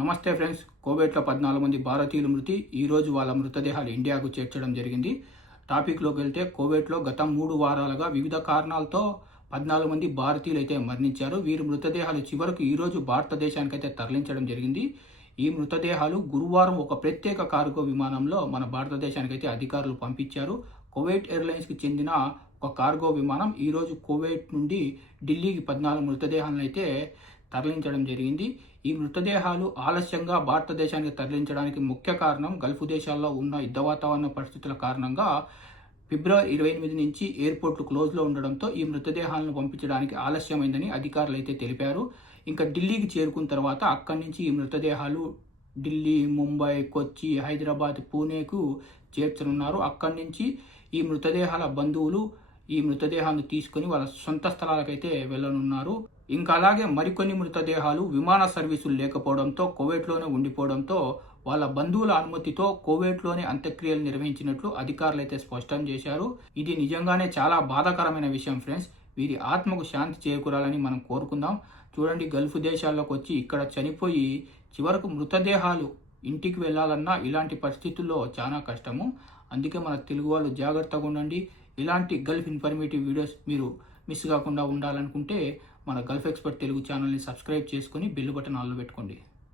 నమస్తే ఫ్రెండ్స్. కోవిడ్లో 14 మంది భారతీయులు మృతి. ఈరోజు వాళ్ళ మృతదేహాలు ఇండియాకు చేర్చడం జరిగింది. టాపిక్లోకి వెళ్తే కోవిడ్లో గత 3 వారాలుగా వివిధ కారణాలతో 14 మంది భారతీయులు అయితే మరణించారు. వీరి మృతదేహాలు చివరకు ఈరోజు భారతదేశానికైతే తరలించడం జరిగింది. ఈ మృతదేహాలు గురువారం ఒక ప్రత్యేక కార్గో విమానంలో మన భారతదేశానికైతే అధికారులు పంపించారు. కువైట్ ఎయిర్లైన్స్కి చెందిన ఒక కార్గో విమానం ఈరోజు కువైట్ నుండి ఢిల్లీకి 14 మృతదేహాలను అయితే తరలించడం జరిగింది. ఈ మృతదేహాలు ఆలస్యంగా భారతదేశానికి తరలించడానికి ముఖ్య కారణం గల్ఫ్ దేశాల్లో ఉన్న యుద్ధ వాతావరణ పరిస్థితుల కారణంగా ఫిబ్రవరి 28 నుంచి ఎయిర్పోర్ట్లు క్లోజ్లో ఉండడంతో ఈ మృతదేహాలను పంపించడానికి ఆలస్యమైందని అధికారులు అయితే తెలిపారు. ఇంకా ఢిల్లీకి చేరుకున్న తర్వాత అక్కడి నుంచి ఈ మృతదేహాలు ఢిల్లీ, ముంబై, కొచ్చి, హైదరాబాద్, పూణేకు చేర్చనున్నారు. అక్కడి నుంచి ఈ మృతదేహాల బంధువులు ఈ మృతదేహాలను తీసుకుని వాళ్ళ సొంత స్థలాలకైతే వెళ్ళనున్నారు. ఇంకా అలాగే మరికొన్ని మృతదేహాలు విమాన సర్వీసులు లేకపోవడంతో కువైట్లోనే ఉండిపోవడంతో వాళ్ళ బంధువుల అనుమతితో కువైట్లోనే అంత్యక్రియలు నిర్వహించినట్లు అధికారులు అయితే స్పష్టం చేశారు. ఇది నిజంగానే చాలా బాధాకరమైన విషయం ఫ్రెండ్స్. వీరి ఆత్మకు శాంతి చేకూరాలని మనం కోరుకుందాం. చూడండి, గల్ఫ్ దేశాల్లోకి వచ్చి ఇక్కడ చనిపోయి చివరకు మృతదేహాలు ఇంటికి వెళ్ళాలన్నా ఇలాంటి పరిస్థితుల్లో చాలా కష్టము. అందుకే మన తెలుగు వాళ్ళు జాగ్రత్తగా ఉండండి. ఇలాంటి గల్ఫ్ ఇన్ఫర్మేటివ్ వీడియోస్ మీరు మిస్ కాకుండా ఉండాలనుకుంటే మన గల్ఫ్ ఎక్స్పర్ట్ తెలుగు ఛానల్ని సబ్స్క్రైబ్ చేసుకొని బెల్ బటన్ ఆన్లో పెట్టుకోండి.